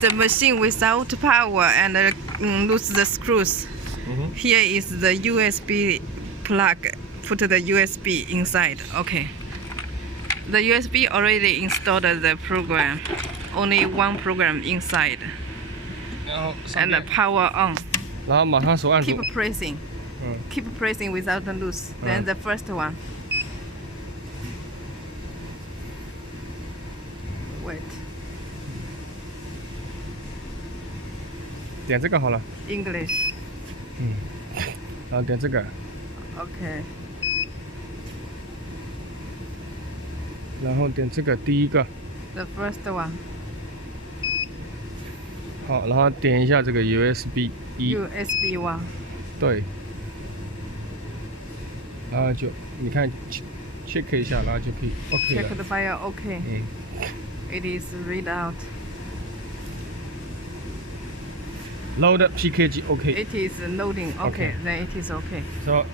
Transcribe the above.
The machine without power and lose the screws. Here is the USB plug. Put the USB inside. Okay. The USB already installed the program. Only one program inside. And the power on. 然后马上手按住。 Keep pressing. Keep pressing without the loose. Then the first one. Wait. 点这个好了。 English. 然后点这个。 Okay. 然后点这个第一个。 The first one. 好，然后点一下这个 USB 1。USB one. 对。然后就你看 check 一下，然后就可以 OK 了。 Check the file. Okay. It is read out. Load PKG OK. It is loading. Okay. Okay. Then it is okay. So